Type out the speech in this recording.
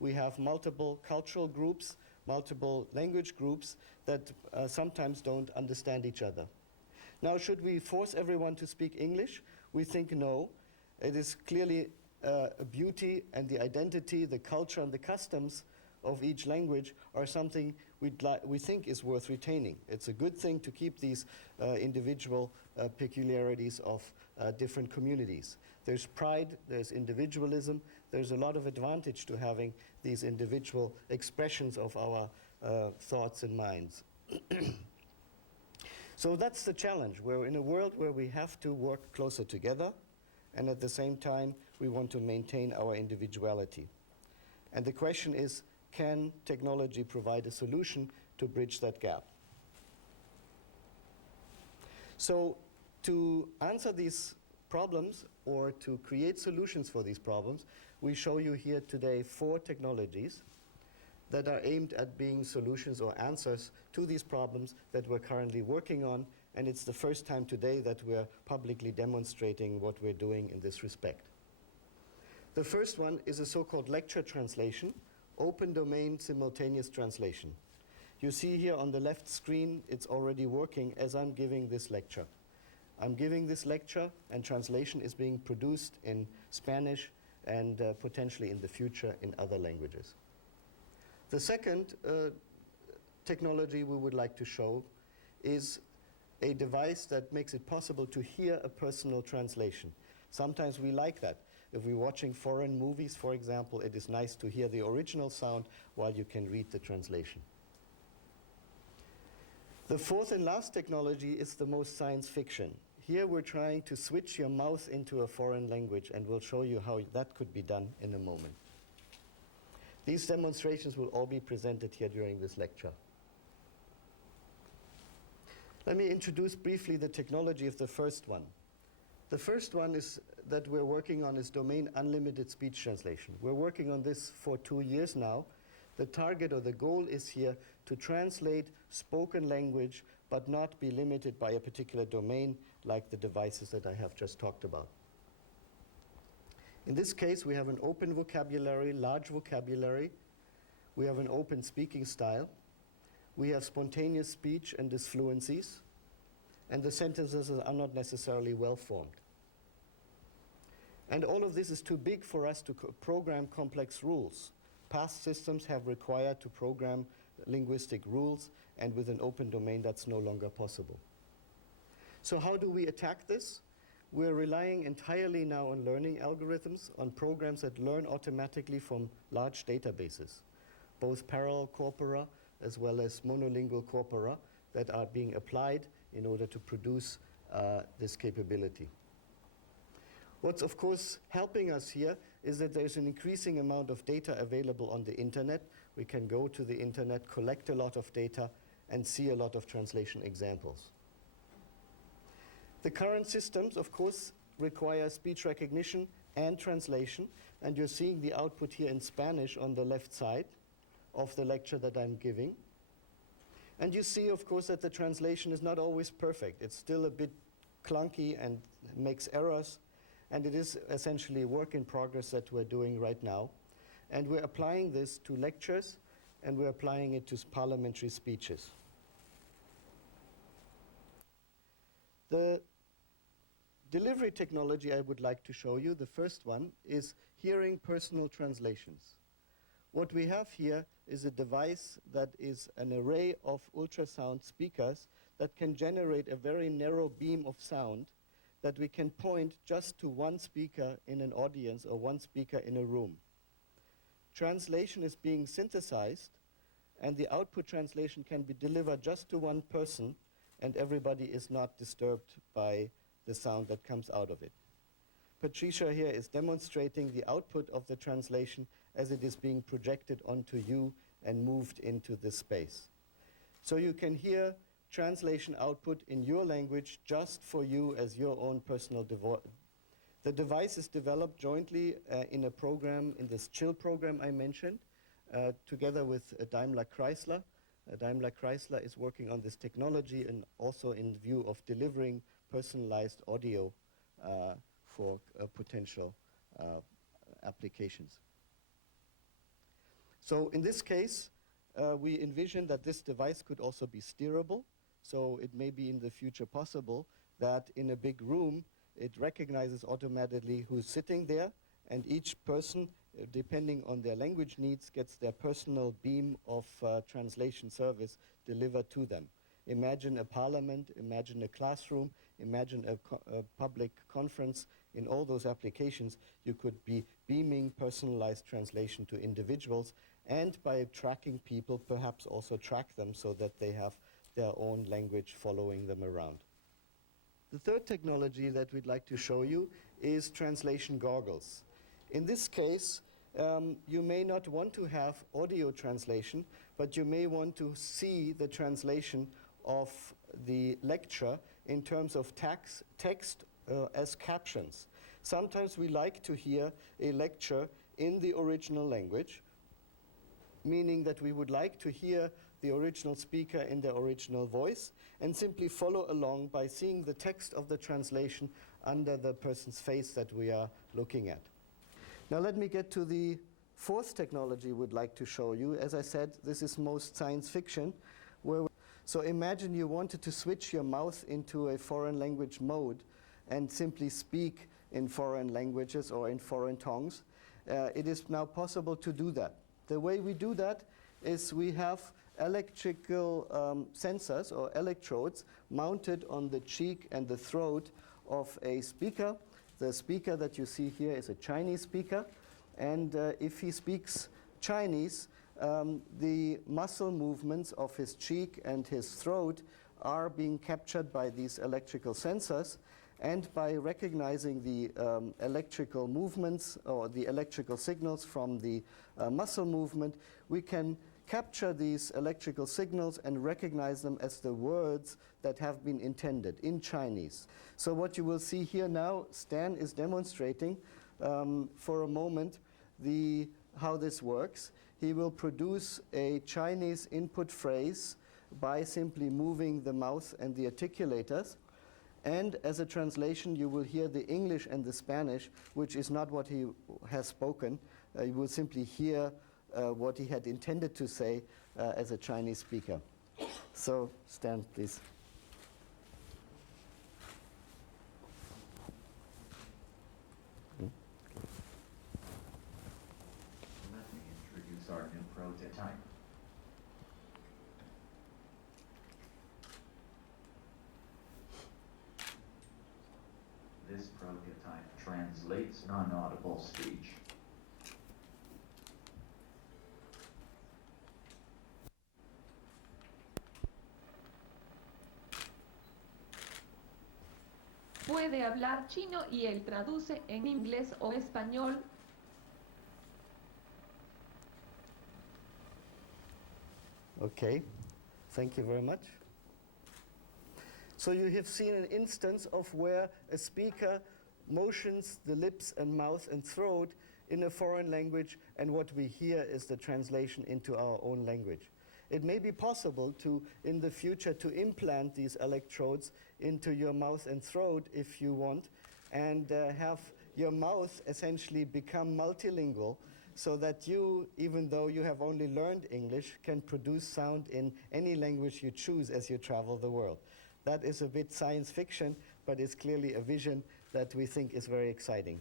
we have multiple cultural groups, multiple language groups that sometimes don't understand each other. Now, should we force everyone to speak English? We think no. It is clearly a beauty and the identity, the culture and the customs of each language are something we think is worth retaining. It's a good thing to keep these individual peculiarities of different communities. There's pride, there's individualism, there's a lot of advantage to having these individual expressions of our thoughts and minds. So that's the challenge. We're in a world where we have to work closer together, and at the same time we want to maintain our individuality. And the question is, can technology provide a solution to bridge that gap? So to answer these problems or to create solutions for these problems, we show you here today 4 technologies that are aimed at being solutions or answers to these problems that we're currently working on, and it's the first time today that we're publicly demonstrating what we're doing in this respect. The first one is a so-called lecture translation, open domain simultaneous translation. You see here on the left screen, it's already working as I'm giving this lecture. I'm giving this lecture and translation is being produced in Spanish and potentially in the future in other languages. The second technology we would like to show is a device that makes it possible to hear a personal translation. Sometimes we like that. If we're watching foreign movies, for example, it is nice to hear the original sound while you can read the translation. The fourth and last technology is the most science fiction. Here we're trying to switch your mouth into a foreign language, and we'll show you how that could be done in a moment. These demonstrations will all be presented here during this lecture. Let me introduce briefly the technology of the first one. The first one is that we're working on is domain unlimited speech translation. We're working on this for 2 years now. The target or the goal is here to translate spoken language but not be limited by a particular domain like the devices that I have just talked about. In this case, we have an open vocabulary, large vocabulary. We have an open speaking style. We have spontaneous speech and disfluencies. And the sentences are not necessarily well formed. And all of this is too big for us to program complex rules. Past systems have required to program linguistic rules, and with an open domain that's no longer possible. So how do we attack this? We're relying entirely now on learning algorithms, on programs that learn automatically from large databases, both parallel corpora as well as monolingual corpora that are being applied in order to produce this capability. What's of course helping us here is that there's an increasing amount of data available on the internet. We can go to the internet, collect a lot of data, and see a lot of translation examples. The current systems, of course, require speech recognition and translation, and you're seeing the output here in Spanish on the left side of the lecture that I'm giving. And you see, of course, that the translation is not always perfect. It's still a bit clunky and makes errors, and it is essentially a work in progress that we're doing right now. And we're applying this to lectures, and we're applying it to parliamentary speeches. The delivery technology I would like to show you, the first one, is hearing personal translations. What we have here is a device that is an array of ultrasound speakers that can generate a very narrow beam of sound that we can point just to one speaker in an audience or one speaker in a room. Translation is being synthesized, and the output translation can be delivered just to one person, and everybody is not disturbed by the sound that comes out of it. Patricia here is demonstrating the output of the translation as it is being projected onto you and moved into this space. So you can hear translation output in your language just for you as your own personal device. The device is developed jointly in a program, in this CHILL program I mentioned, together with Daimler Chrysler. Daimler Chrysler is working on this technology and also in view of delivering personalized audio for potential applications. So in this case, we envision that this device could also be steerable. So it may be in the future possible that in a big room, it recognizes automatically who's sitting there, and each person, depending on their language needs, gets their personal beam of translation service delivered to them. Imagine a parliament, imagine a classroom, imagine a public conference. In all those applications, you could be beaming personalized translation to individuals, and by tracking people, perhaps also track them so that they have their own language following them around. The third technology that we'd like to show you is translation goggles. In this case, you may not want to have audio translation, but you may want to see the translation of the lecture in terms of text as captions. Sometimes we like to hear a lecture in the original language, meaning that we would like to hear the original speaker in their original voice and simply follow along by seeing the text of the translation under the person's face that we are looking at. Now let me get to the fourth technology we'd like to show you. As I said, this is most science fiction. So imagine you wanted to switch your mouth into a foreign language mode and simply speak in foreign languages or in foreign tongues. It is now possible to do that. The way we do that is we have electrical sensors or electrodes mounted on the cheek and the throat of a speaker. The speaker that you see here is a Chinese speaker, and if he speaks Chinese, the muscle movements of his cheek and his throat are being captured by these electrical sensors, and by recognizing the electrical movements or the electrical signals from the muscle movement, we can capture these electrical signals and recognize them as the words that have been intended in Chinese. So what you will see here now, Stan is demonstrating for a moment how this works. He will produce a Chinese input phrase by simply moving the mouth and the articulators. And as a translation, you will hear the English and the Spanish, which is not what he has spoken. You will simply hear what he had intended to say as a Chinese speaker. So, Stan, please. Let me introduce our new prototype. This prototype translates non-audible speech. Puede hablar chino y él traduce en inglés o español. Okay, thank you very much. So you have seen an instance of where a speaker motions the lips and mouth and throat in a foreign language, and what we hear is the translation into our own language. It may be possible to, in the future, to implant these electrodes into your mouth and throat if you want, and have your mouth essentially become multilingual, so that you, even though you have only learned English, can produce sound in any language you choose as you travel the world. That is a bit science fiction, but it's clearly a vision that we think is very exciting.